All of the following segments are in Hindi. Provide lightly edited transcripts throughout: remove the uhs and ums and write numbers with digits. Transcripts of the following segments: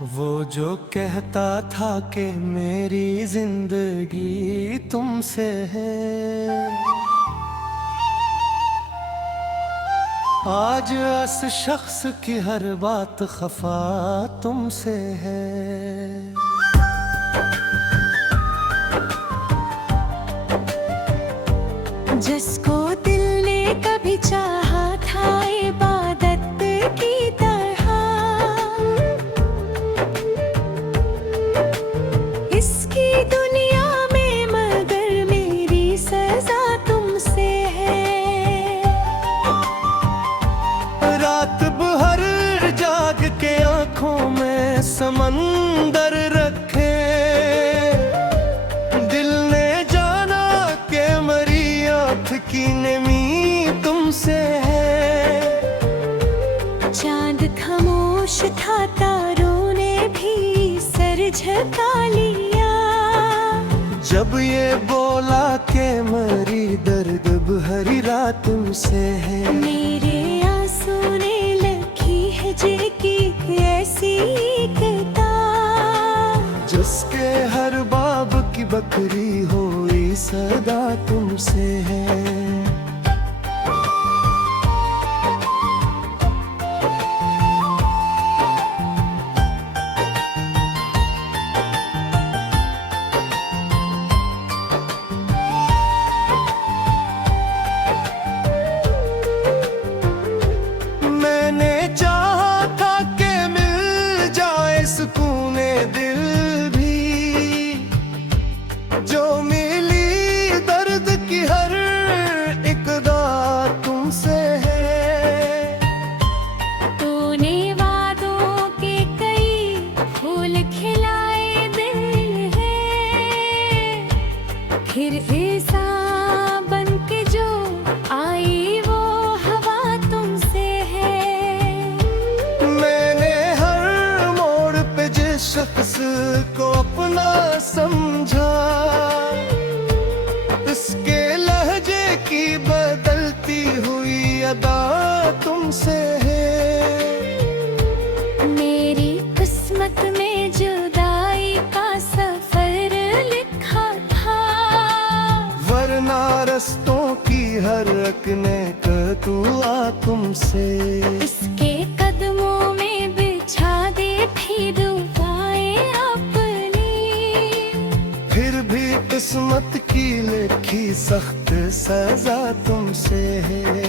वो जो कहता था कि मेरी जिंदगी तुमसे है, आज उस शख्स की हर बात खफा तुमसे है। जिसको दिल ने कभी चाहा था इबादत की तरह, इसकी दुनिया में मगर मेरी सजा तुमसे है। रात भर जाग के आंखों में समंदर रखे, दिल ने जाना के मरी आँख की नमी तुमसे है। चांद खामोश था, तारों ने भी सर झुका लिया, जब ये बोला के मरी दर्द भरी रात तुमसे है। मेरे आंसू ने लिखी है जे की ऐसी किताब, जिसके हर बाब की बकरी हुई सदा तुमसे है। मैंने चाहा था कि मिल जाए सुकूने दिल भी, जो मिली दर्द की हर इकदा तुमसे है। तूने वादों के कई फूल खिलाए दिल है, फिर ऐसा बन के जो आई वो हवा तुमसे है। मैंने हर मोड़ पे जिस शख्स को अपना समझा, इसके लहजे की बदलती हुई अदा तुमसे है। मेरी किस्मत में जुदाई का सफर लिखा था, वरना रस्तों की हर रकने कतुआ तुमसे। इसके कदमों में बिछा दे थी दुआएं अपनी, फिर भी किस्मत की लिखी सख्त सजा तुमसे है।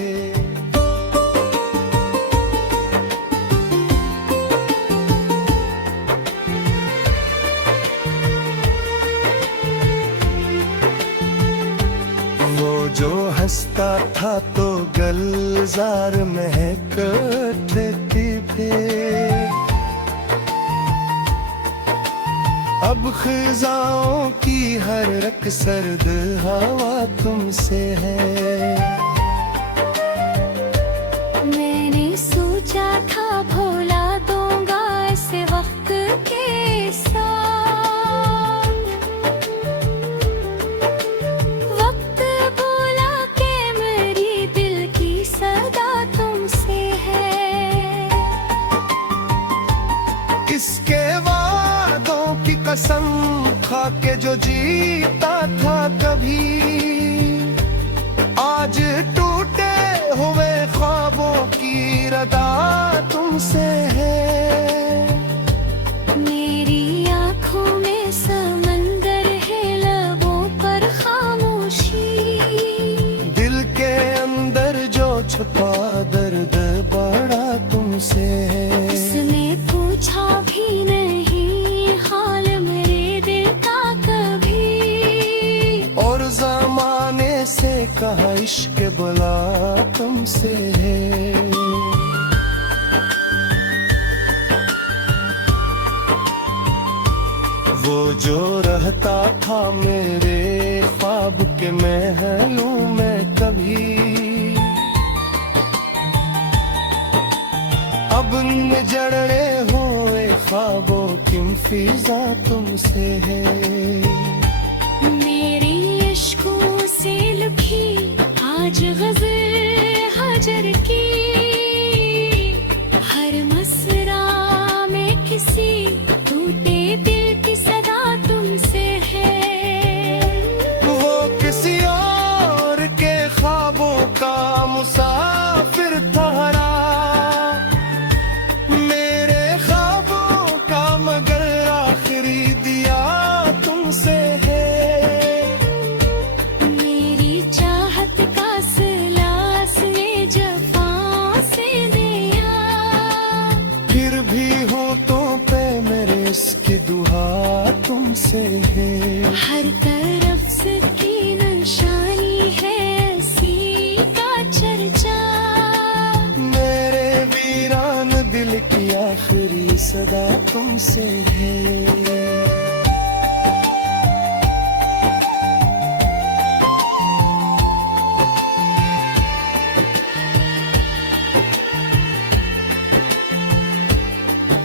वो जो हंसता था तो गलजार महकते थे, अब खिजाओं की हर रक सर्द हवा तुमसे है। मैंने सोचा था भुला दूंगा इस वक्त के साथ, वक्त बोला के मेरी दिल की सदा तुमसे है। इसके वादों की कसम खा के जो जीता था कभी, आज टूटे हुए ख्वाबों की रदा तुमसे है। मेरी आँखों में समंदर है, लबों पर खामोशी, दिल के अंदर जो छुपा दर्द बड़ा तुमसे है। उसने पूछा भी नहीं हाल मेरे दिल का कभी, और ज़माने से कहा इश्क बला तुमसे है। वो जो रहता था मेरे ख्वाब के महलों में कभी, अब जड़े हुए ख्वाबों की फिजा तुमसे है। मेरी इश्कों से लिखी आज गज़ल हजर की, हर मसरा में किसी है। हर तरफ से की निशानी है ऐसी का चर्चा। मेरे वीरान दिल की आखिरी सदा तुमसे है।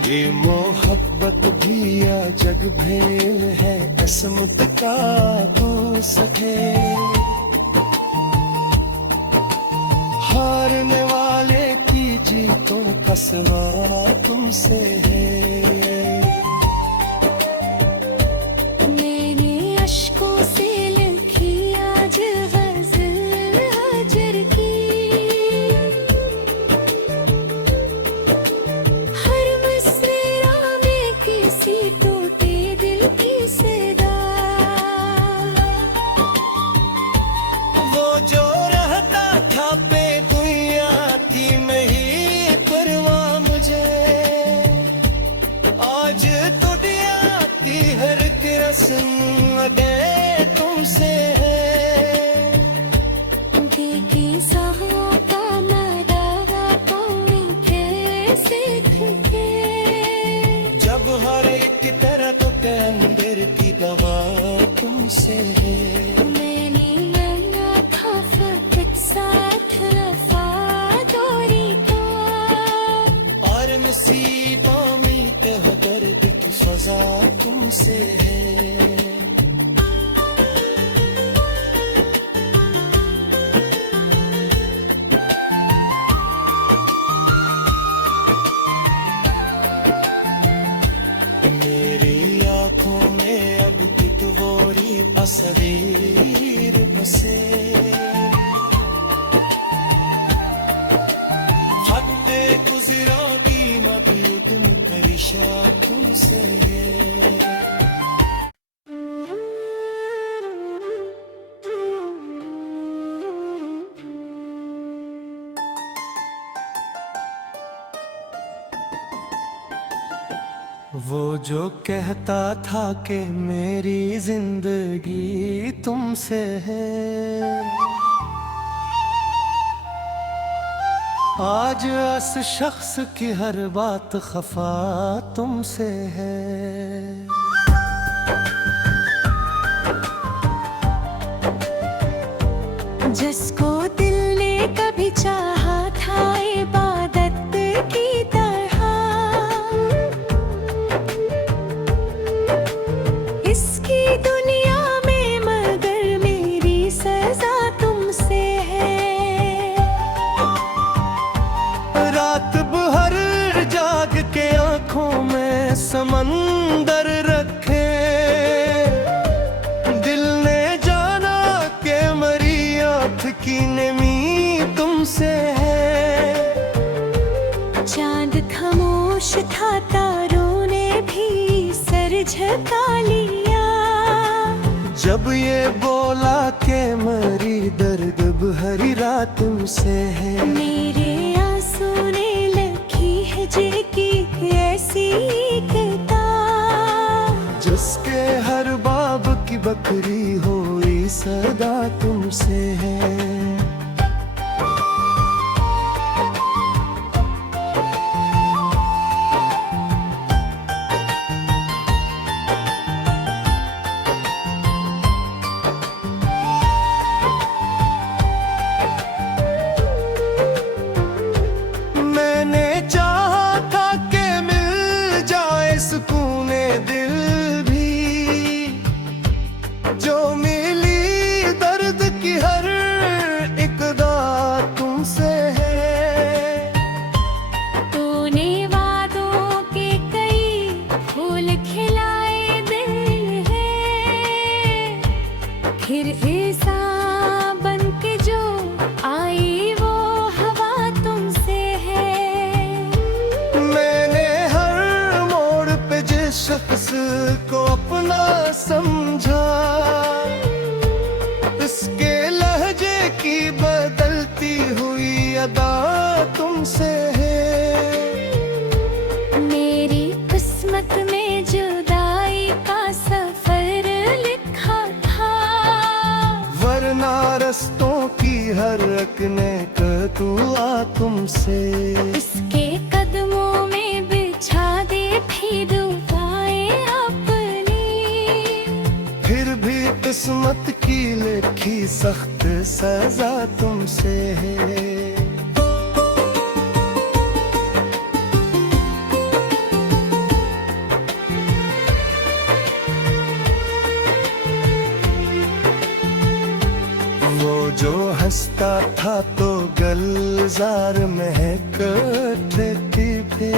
ये मोहब्बत भी या जग भेल है, किस्मत का दोस्त है। हारने वाले की जीतों का सवाल तुमसे है। मैंने अश्कों से लिखी आज गज़ल हजर की। हर मिसरा में किसी टूटे दिल की सदा। वो जो रहता था पे दुनिया थी मैं ही परवाह मुझे। आज दुनिया की हर एक रस्म गए तुमसे है। देखी साहों का नजारा कोई कैसे थे। जब हर एक तरह तो अंदर की दवा तुमसे है। मैंने नया था फकत साथ वफादारी का। और नसीबों में कह दर्द की फजा तुमसे है। मेरी आंखों में अब की तुम्हारी तस्वीर बसे। हफ्ते गुजरों की मभी तुम करिशा तुमसे है। वो जो कहता था कि मेरी जिंदगी तुमसे है, आज उस शख्स की हर बात खफा तुमसे है। जिसको दिल ने कभी चाहा था इबादत की तरह। इसकी दुनिया में मगर मेरी सजा तुमसे है। रात भर जाग के आंखों में समंदर रखे। दिल ने जाना के मरी आँख की नमी तुमसे है। चांद खामोश था तारों ने भी सर झुका लिया। जब ये बोला के मरी दर्द भरी रात तुमसे है। मेरे आंसू ने लिखी है जे की ऐसी किताब। जिसके हर बाब की बकरी हुई सदा तुमसे है। मैंने चाहा था कि मिल जाए सुकूने दिल भी, जो मिली दर्द की हर एक दात तुमसे है। तूने वादों के कई फूल खिलाए दिल है। फिर ऐसा बन के जो आई वो हवा तुमसे है। मैंने हर मोड़ पे जिस शख्स को अपना समझा, इसके लहजे की बदलती हुई अदा तुमसे है। मेरी किस्मत में जुदाई का सफर रास्तों की हर रखने का दुआ तुमसे। इसके कदमों में बिछा दे भी दुआएं अपनी। फिर भी किस्मत की लिखी सख्त सजा तुमसे है। वो जो हंसता था तो गलजार महकते थे,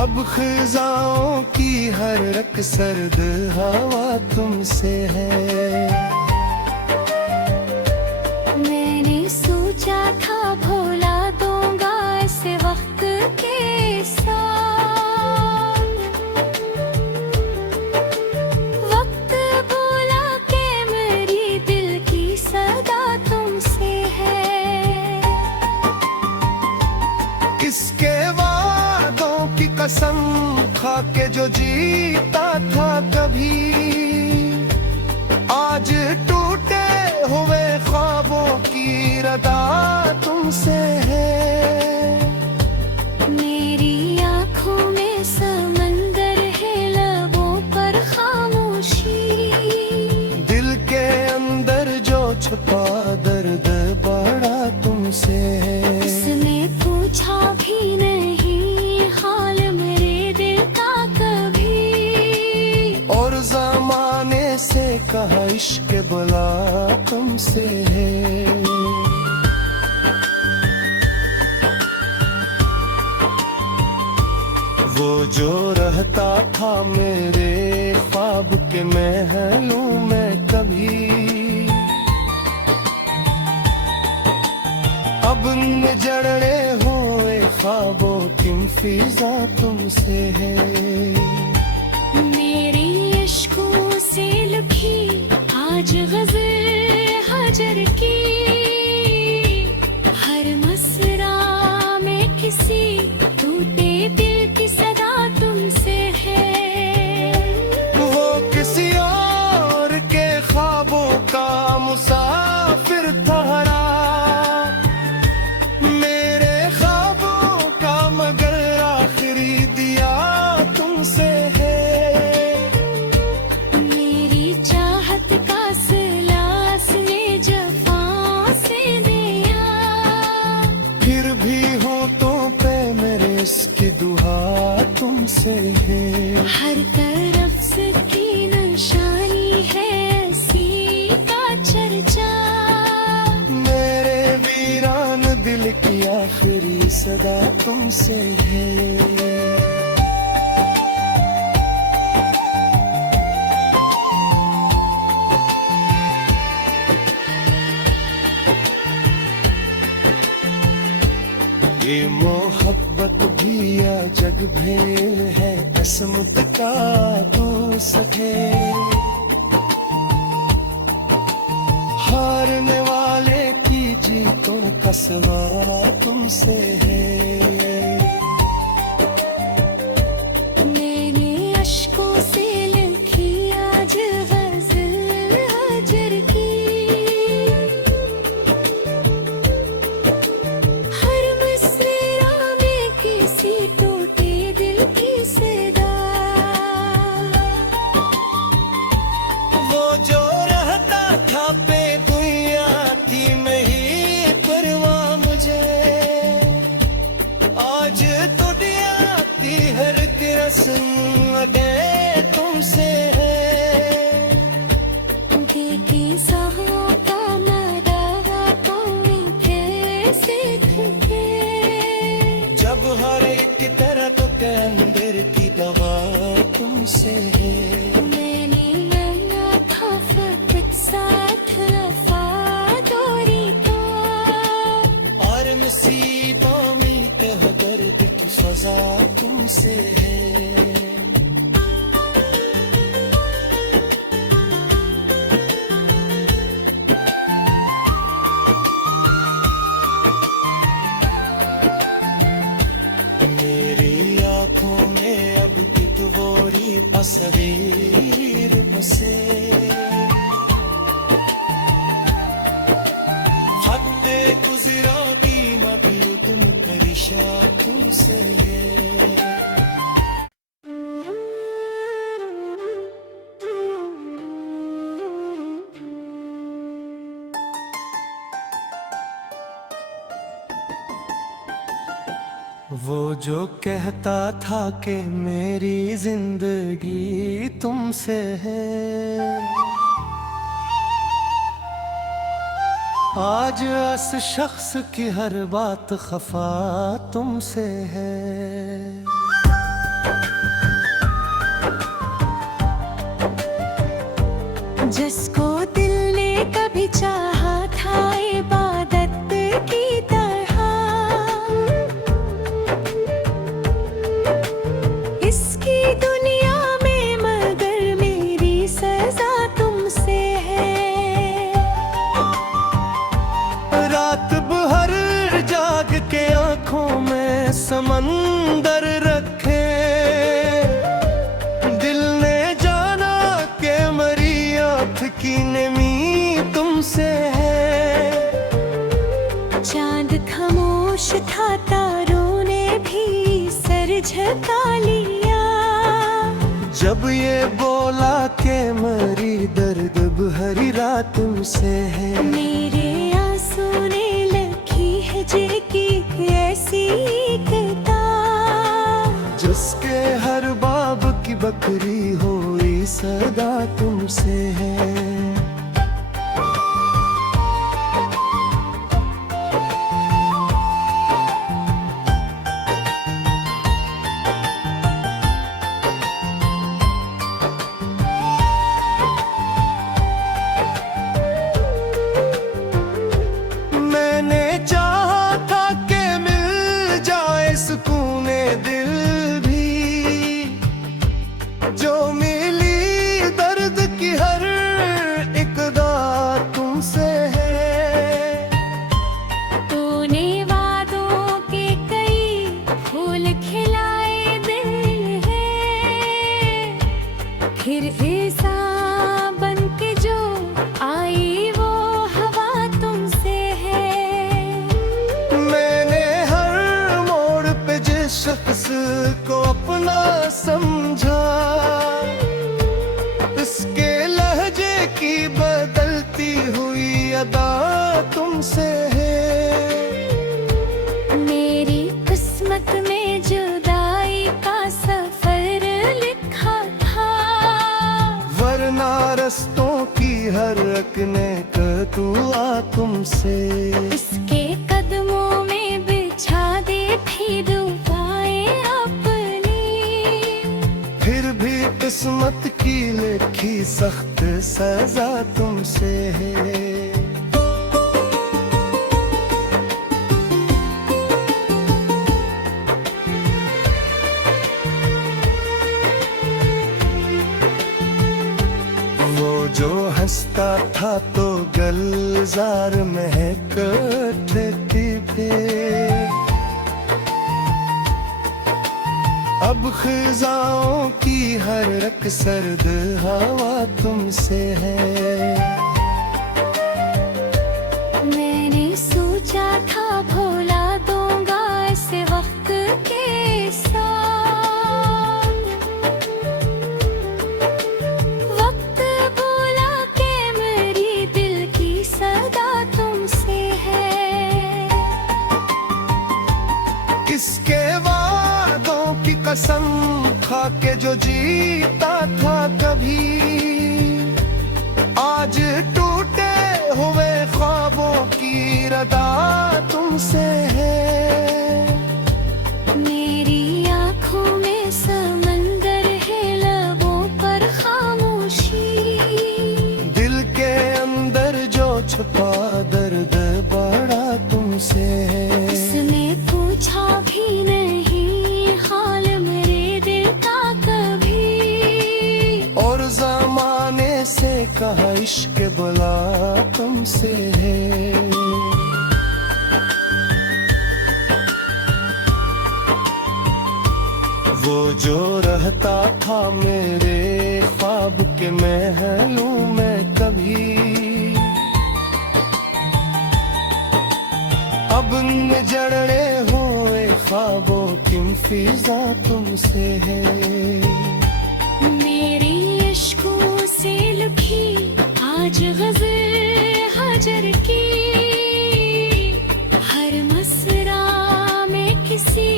अब खिजाओं की हर रक सर्द हवा तुमसे है। मैंने सोचा था भुला दूंगा इस वक्त के साथ, वक्त बोला कि मेरी दिल की सदा तुमसे है। किसके वादों की कसम खा के जो जीता था कभी, आज टूटे हुए ख्वाबों की रदा तुमसे है। मेरी आँखों में समंदर है, लबों पर खामोशी। दिल के अंदर जो छुपा दर्द बड़ा तुमसे है। उसने पूछा भी नहीं हाल मेरे दिल का कभी, और ज़माने से कहा इश्क बुला तुमसे है। वो जो रहता था मेरे ख्वाब के महलों में कभी, अब जड़े हुए ख्वाबों की फिजा तुमसे है। मेरी इश्कों से लिखी आज गज़ल हजर की, हर मसरा में किसी टूटे दिल की सदा तुमसे है। वो किसी और के ख्वाबों का मुसाफिर ठहरा, मेरे ख्वाबों का मगर आखिरी दिया तुमसे है। मेरी चाहत का सिलास ने जफा से दिया, फिर भी होठों पे मेरे इसकी दुआ तुमसे है। हर तरफ से की निशानी है ऐसी का चर्चा, मेरे वीरान दिल की आखिरी सदा तुमसे है। ये मोहब्बत भी या जग भेल है, किस्मत का दोस्त है। हारने वाले की जीतों का सवाल तुमसे है। मैंने अश्कों से लिखी आज गज़ल हजर की, हर मिसरा में किसी टूटे दिल की सदा। वो जो रहता था बेदुनिया थी नहीं परवाह मुझे, आज तो दिया थी हर की रस्म गए तुमसे है। देखी साहों का नजारा कोई कैसे दिखे, जब हर एक की तरह तो के अंदर की दवा तुमसे है। मैंने नया था फकत साथ वफादारी का, और मुसीबतों में कह दर्द की फजा तुमसे है। मेरी आंखों में अब की तस्वीर तुमसे हत्ते गुजरा की मबियो तुम करिशा तुमसे है वो जो कहता था कि मेरी जिंदगी तुमसे है, आज उस शख्स की हर बात खफा तुमसे है। जिसको दिल ने कभी चाहा था इबादत की तरह, इसकी दुनिया में मगर मेरी सजा तुमसे है। रात भर जाग के आंखों में समंदर रखे, दिल ने जाना के मरी आँख की नमी तुमसे है। चांद खामोश था, तारों ने भी सर झुका लिया, जब ये बोला के मरी दर्द भरी रात तुमसे है। मेरे आंसू ने लिखी है हिजर की ऐसी किताब, जिसके हर बाब की बकरी हुई सदा तुमसे है। सुकूने दिल भी जो मिली दर्द की हर एक दात तुमसे है। तूने वादों के कई फूल खिलाए दिल है, फिर ऐसा बन के जो आई वो हवा तुमसे है। मैंने शख्स को अपना समझा, इसके लहजे की बदलती हुई अदा तुमसे है। मेरी किस्मत में जुदाई का सफर लिखा था, वरना रस्तों की हर रखने का दुआ तुमसे। इसके कदमों में बिछा दे थी किस्मत की लिखी सख्त सजा तुमसे है। वो जो हंसता था तो गलजार महकती थी, अब खिजाओं की हर एक सर्द हवा तुमसे है। मैंने सोचा था भुला दूंगा इस वक्त के साथ, वक्त बोला के मेरी दिल की सदा तुमसे है। किसके की कसम खा के जो जीता था कभी, आज टूटे हुए ख्वाबों की रदा तुमसे है। मेरी आँखों में समंदर है, लबों पर खामोशी, दिल के अंदर जो छुपा दर्द बड़ा तुमसे है। उसने पूछा भी नहीं हाल मेरे दिल का कभी, और ज़माने से कहा इश्क बुला तुमसे है। वो जो रहता था मेरे ख्वाब के महलों में कभी, अब जड़े हुए ख्वाबों की फिजा तुमसे है। मेरे अश्कों से लिखी आज गज़ल हजर की, हर मसरा में किसी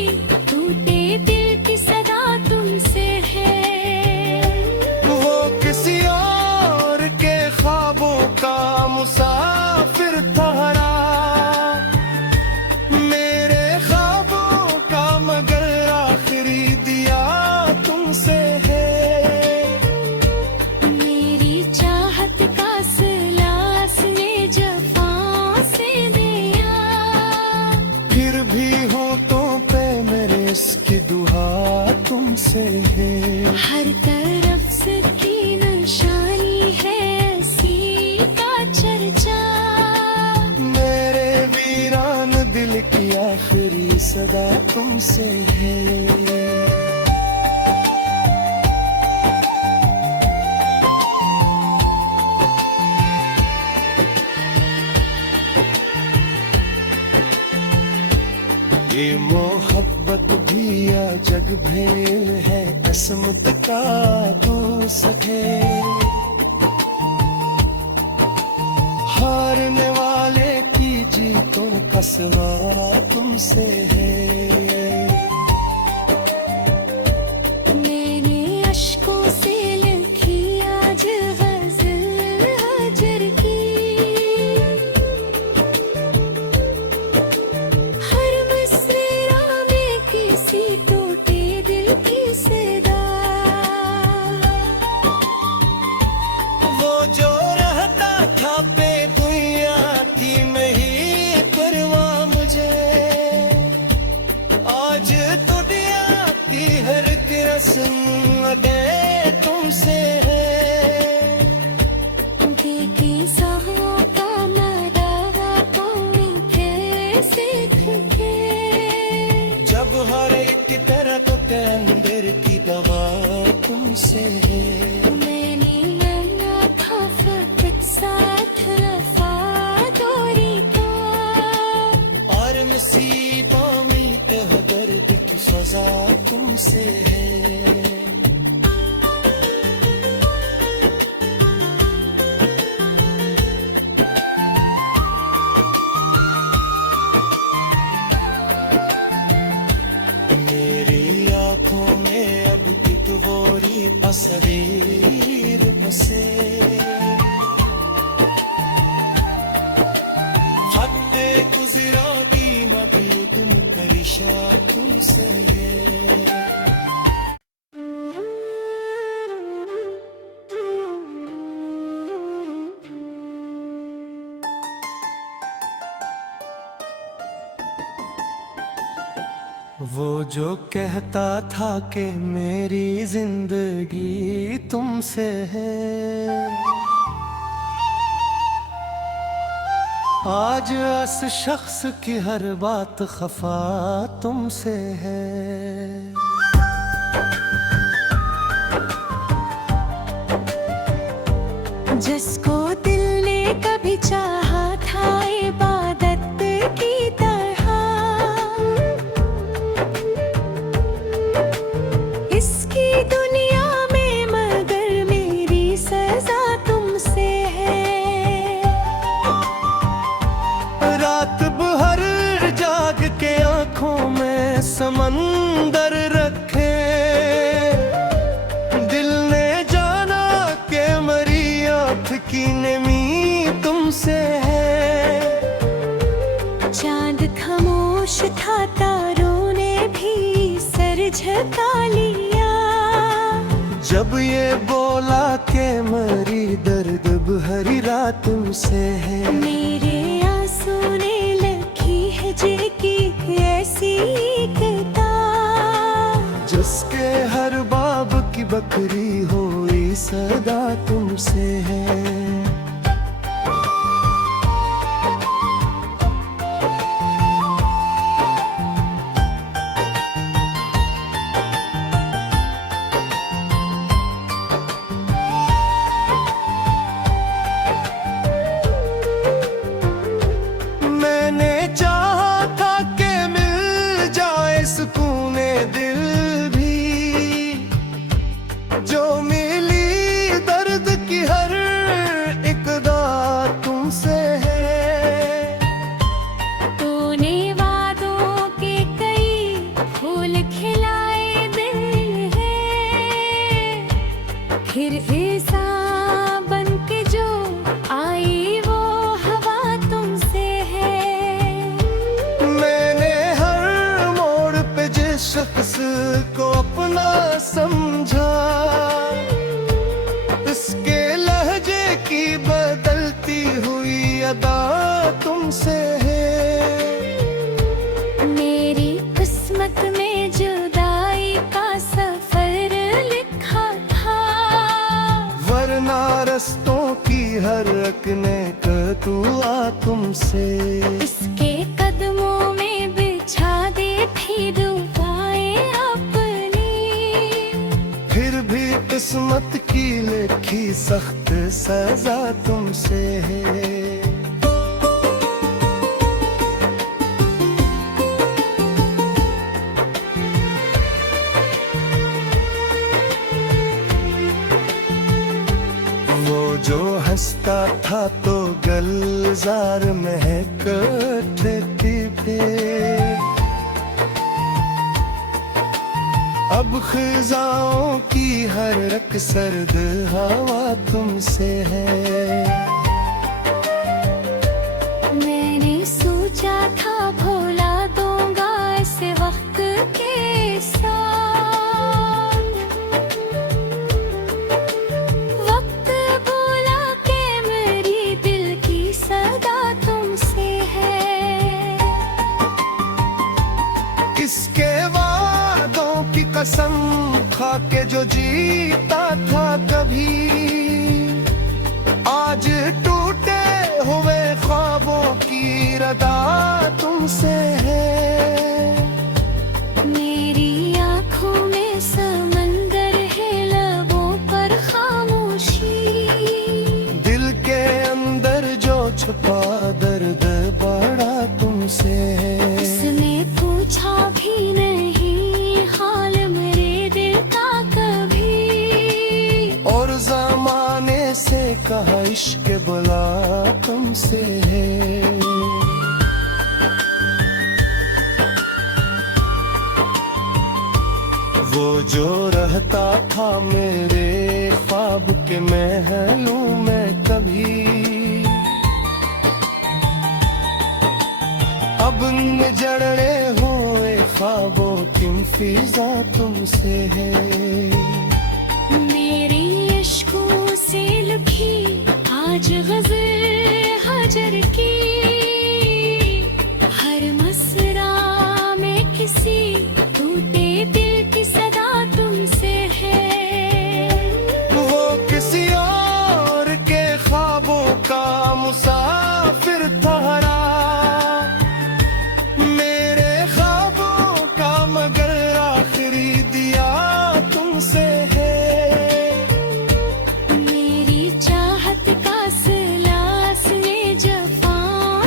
टूटे दिल की सदा तुमसे है। वो किसी और के ख्वाबों का मुसाफिर ठहरा, मेरे ख्वाबों का मगर आखिरी दिया तुमसे है। मेरी चाहत का सिलास ने जफा से दिया, फिर भी होठों पे मेरे इसकी दुआ तुमसे है। हर तरफ से की निशानी है ऐसी का चर्चा, मेरे वीरान दिल की आखिरी सदा तुमसे है। ये मोहब्बत भी या जग भेल है, असमत का दोस्त है। हारने वाले की जीतों का सवाल तुमसे है। मैंने अश्कों से लिखी आज गज़ल हजर की, हर मसरा में किसी टूटे दिल की सदा। वो जो रहता था पे दुनिया की नहीं परवाह मुझे, आज दुनिया की हर रस्म दे तुमसे है। देखे साहों का नजारा कोई कैसे दिखे, जब हर एक तरह तो के अंदर की दवा तुमसे है। मैंने नया था फकत साथ वफादारी का, और मुसीबतों में तह दर्द की सजा तुमसे है। मेरी आंखों में अब पिटवोरी तस्वीर बसे, हद गुजरा की मभी तुम करिशा तुमसे है। वो जो कहता था कि मेरी जिंदगी तुमसे है, आज उस शख्स की हर बात खफा तुमसे है। जिसको दिल ने कभी चाहा था इबादत की तरह, इसकी दुनिया में मगर मेरी सजा तुमसे है। रात भर जाग के आंखों में समंदर रखे, दिल ने जाना के मरी आँख की नमी तुमसे है। चांद खामोश था, तारों ने भी सर झुका लिया, जब ये बोला के मरी दर्द भरी रात तुमसे है। मेरे आंसू ने लिखी है जी की ऐसी किताब, जिसके हर बाब की बकरी हुई सदा तुमसे है। जो मिली दर्द की हर इकदा तुमसे है। तूने वादों के कई फूल खिलाए दिल है, फिर ऐसा बन के जो आई वो हवा तुमसे है। मैंने हर मोड़ पे जिस शख्स को अपना समझा, इसके लहजे की बदलती हुई अदा तुमसे है। मेरी किस्मत में जुदाई का सफर लिखा था, वरना रस्तों की हर रकने कतुआ तुमसे। इसके कदमों में बिछा दे थी दुआएं अपनी, फिर भी किस्मत की लिखी सख्त सजा तुमसे है। वो जो हंसता था तो गलजार महकते थे, अब खिजाओं की हर रक सर्द हवा तुमसे है। मैंने सोचा था भुला दूंगा इस वक्त के साथ, वक्त बोला के मेरी दिल की सदा तुमसे है। इसके वादों की कसम खा के जो जीता था कभी, आज टूटे हुए ख्वाबों की रदा तुमसे है। मेरी आँखों में समंदर है, लबों पर खामोशी, दिल के अंदर जो छुपा दर्द बड़ा तुमसे है। उसने पूछा भी नहीं हाल मेरे दिल का कभी, और जमाने से कहा इश्क बुला तुमसे है। वो जो रहता था मेरे ख्वाब के महलों में कभी, अब जड़े हुए ख्वाबों की फिजा तुमसे है। मेरी इश्कों से लिखी आज गज़ल हजर की, हर मसरा में किसी टूटे दिल की सदा तुमसे है। वो किसी और के ख्वाबों का मुसाफिर ठहरा, मेरे ख्वाबों का मगर आखिरी दिया तुमसे है। मेरी चाहत का सिलास ने जफा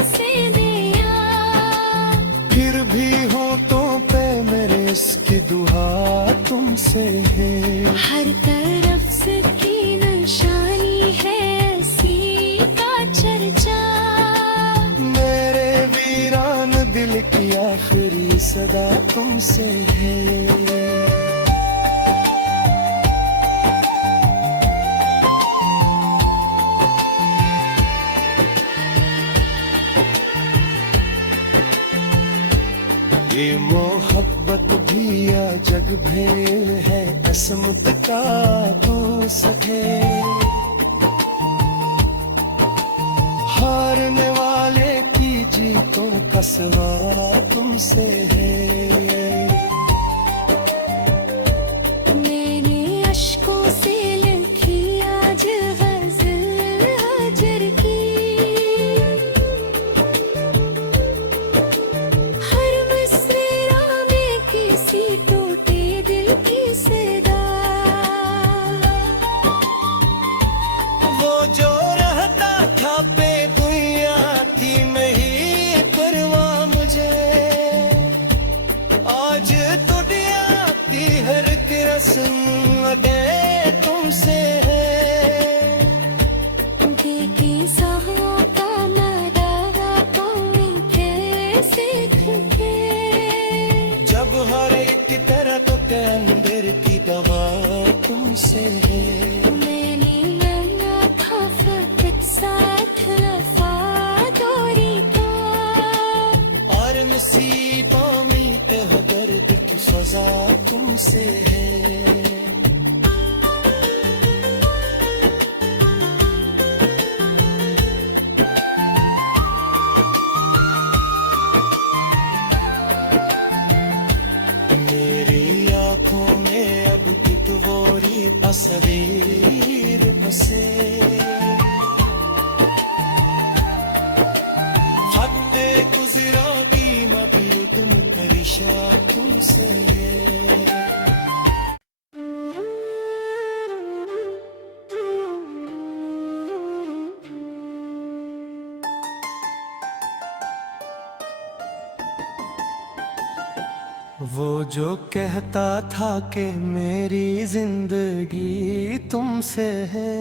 से दिया, फिर भी होठों पे मेरे इसकी दुआ तुमसे है। हर तरफ से की निशानी है ऐसी का चर्चा, मेरे वीरान दिल की आखिरी सदा तुमसे है। ये मोहब्बत भी या जग भेल है, असमत का दोष है। हारने वाले की जीतों का सवाल तुमसे है। मैंने अश्कों से लिखी आज गज़ल हजर की, हर मिसरा में किसी टूटे दिल की सदा। वो जो रहता था पे दुनिया थी नहीं परवाह मुझे, आज तुमसे है। मैंने ना था फकत साथ वफादारी का, और नसीबों में तह दर्द की सजा तुमसे है। मेरी आंखों में अब भी तुम्हारी तस्वीर बसे, हद गुजरा की मभी तुम तेरी शाख तुमसे है। वो जो कहता था कि मेरी जिंदगी तुमसे है,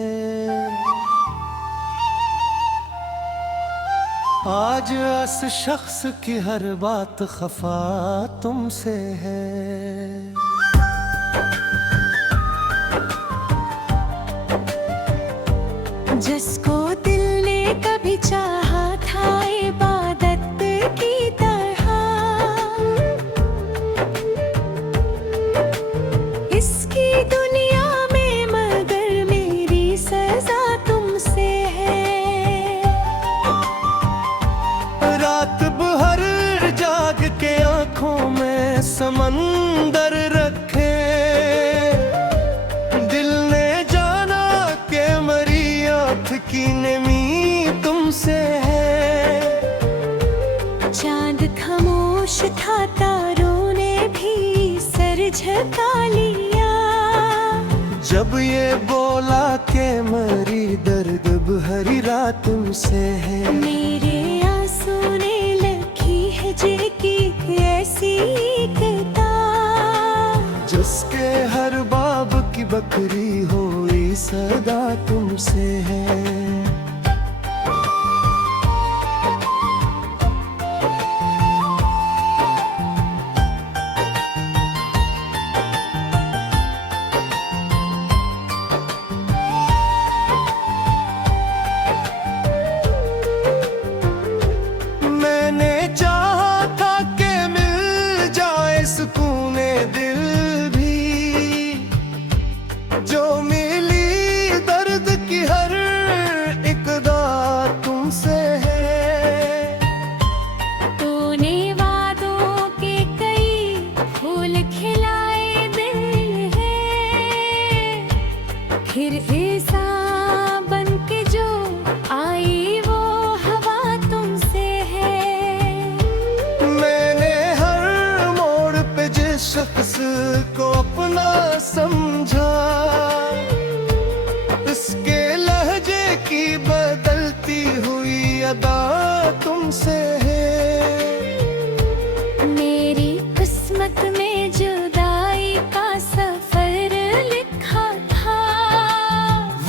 आज उस शख्स की हर बात खफा तुमसे है। जिसको दिल ने कभी चाहा था इबादत की तरह, इसकी दुनिया में मगर मेरी सजा तुमसे है। रात भर जाग के आंखों में समंदर रखे, दिल ने जाना के मरी आँख की नमी तुमसे है। चांद खामोश था, तारों ने भी सर झुका लिया, जब ये बोला के मरी दर्द भरी रात तुमसे है। मेरे आंसू ने लिखी है जे की ऐसी किताब, जिसके हर बाब की बकरी हुई सदा तुमसे है। मैंने चाहा था कि मिल जाए सुकूने दिल भी, जो मिली दर्द की हर इकदा तुमसे है। तूने वादों के कई फूल खिलाए दिल है, फिर ऐसा बन के जो आई वो हवा तुमसे है। मैंने हर मोड़ पे जिस शख्स को अपना समझा, इसके लहजे की बदलती हुई अदा तुमसे है। मेरी किस्मत में जुदाई का सफर लिखा था,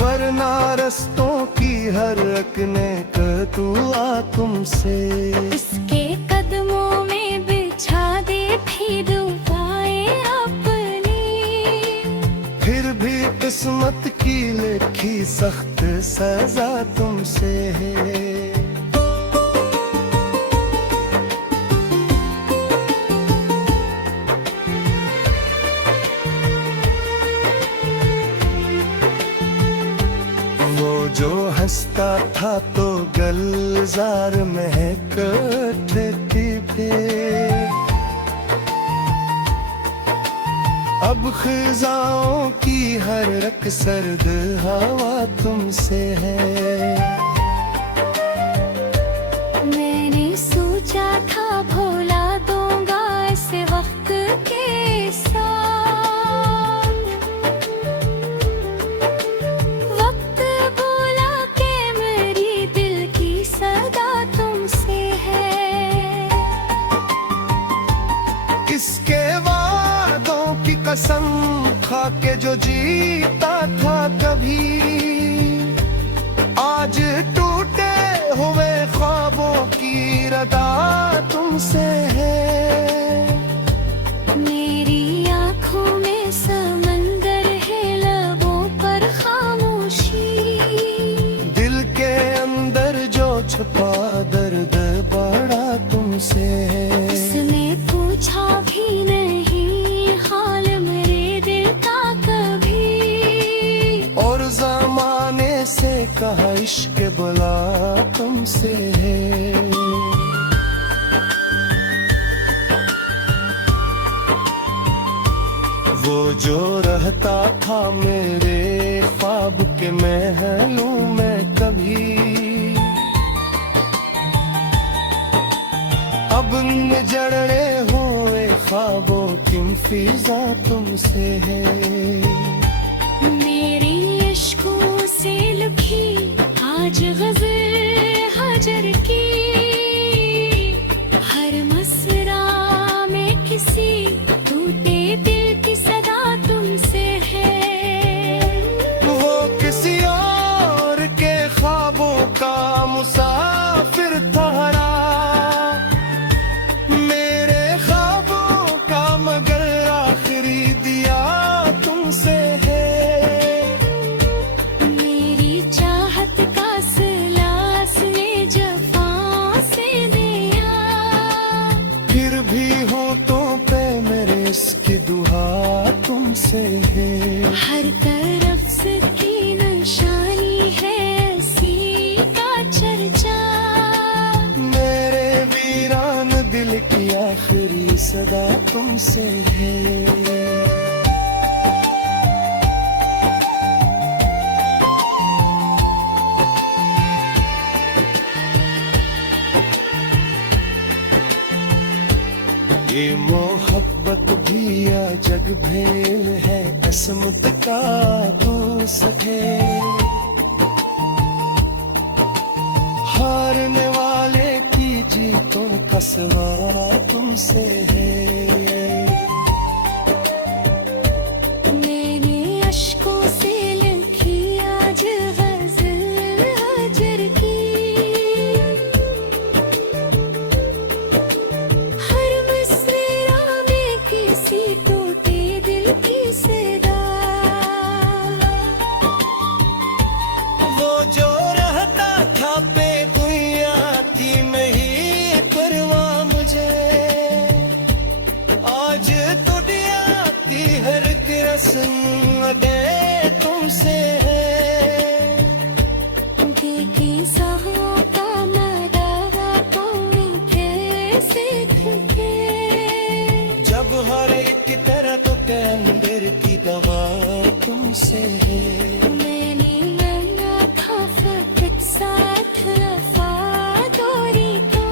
वरना रस्तों की हर रखने का दुआ तुमसे। इसके कदमों में बिछा दे थी दुआएं अपनी, फिर भी किस्मत की लिखी सख्त सजा तुमसे है। वो जो हंसता था तो गलजार महकती थी, अब खिजाओं की हर रक सर्द हवा तुमसे है। मैंने सोचा था भुला दूंगा इस वक्त के साथ, वक्त बोला के मेरी दिल की सदा तुमसे है। इसके वादों की कसम खा के जो जीता था कभी, आज टूटे हुए ख्वाबों की रदा तुमसे कहा इश्क बुला तुमसे है। वो जो रहता था मेरे ख्वाब के महलों में कभी, अब जड़े हुए ख्वाबों की फिजा तुमसे है। मेरे इश्कों से लिखी आज गज़ल हजर की, हर मसरा में किसी टूटे दिल की सदा तुमसे है। वो किसी और के ख्वाबों का मुसाफिर ठहरा, मेरे ख्वाबों का मगर आखिरी दिया तुमसे है। मेरी चाहत का सिलास ने जफा से दिया, फिर भी होठों पे मेरे इसकी दुआ तुमसे है। हर तरफ से की निशानी है ऐसी का चर्चा, मेरे वीरान दिल की आखिरी सदा तुमसे है। ये मोहब्बत भी या जग भेल है, असमत का दोस्त है। हारने वाले की जीतों का सवाल तुमसे है। मैंने अश्कों से लिखी आज गज़ल हजर की, हर मसरा में किसी टूटे दिल की सदा। वो जो रहता था पे दुनिया थी नहीं परवाह मुझे, आज दुनिया की हर रस्म दे तुमसे है। देखी साहों का नजारा कौन कैसे दिखे, जब हर एक तरह तो के अंदर की दवा तुमसे है। मैंने मांगा था फकत साथ वफादारी का,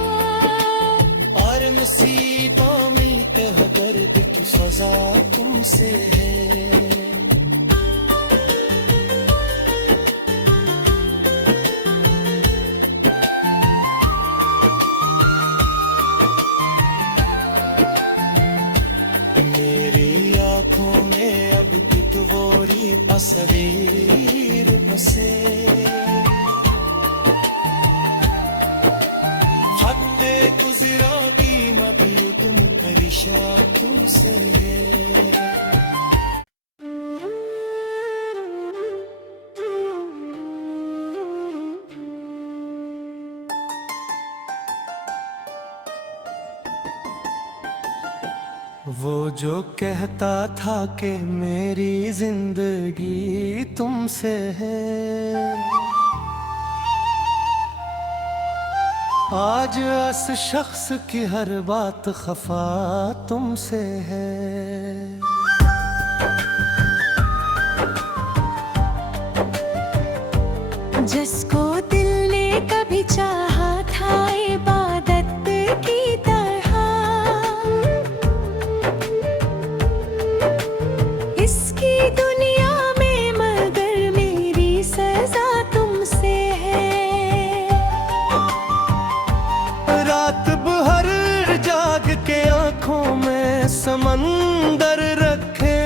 और नसीबों में तह दर्द की सजा तुमसे है। मेरी आंखों में अब भी तुम्हारी तस्वीर बसे, हद गुजरा की मभी तुम परिशा तुमसे है। वो जो कहता था कि मेरी जिंदगी तुमसे है, आज उस शख्स की हर बात खफा तुमसे है। जिसको दिल ने कभी चाहा था इबादत की तरह, इसकी दुनिया में मगर मेरी सजा तुमसे है। रात भर जाग के आंखों में समंदर रखे,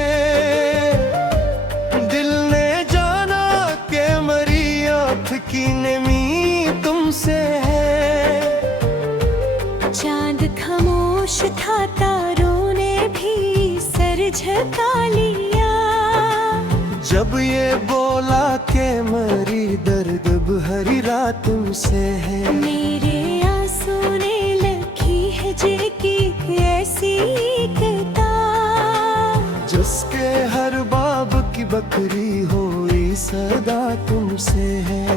दिल ने जाना के मरी आँख की नमी तुमसे है। चांद खामोश था, तारों ने भी सर झुका लिया, जब ये बोला के मरी दर्द भरी रात तुमसे है। मेरे आंसू ने लिखी है जे की ऐसी किताब, जिसके हर बाब की बकरी हुई सदा तुमसे है।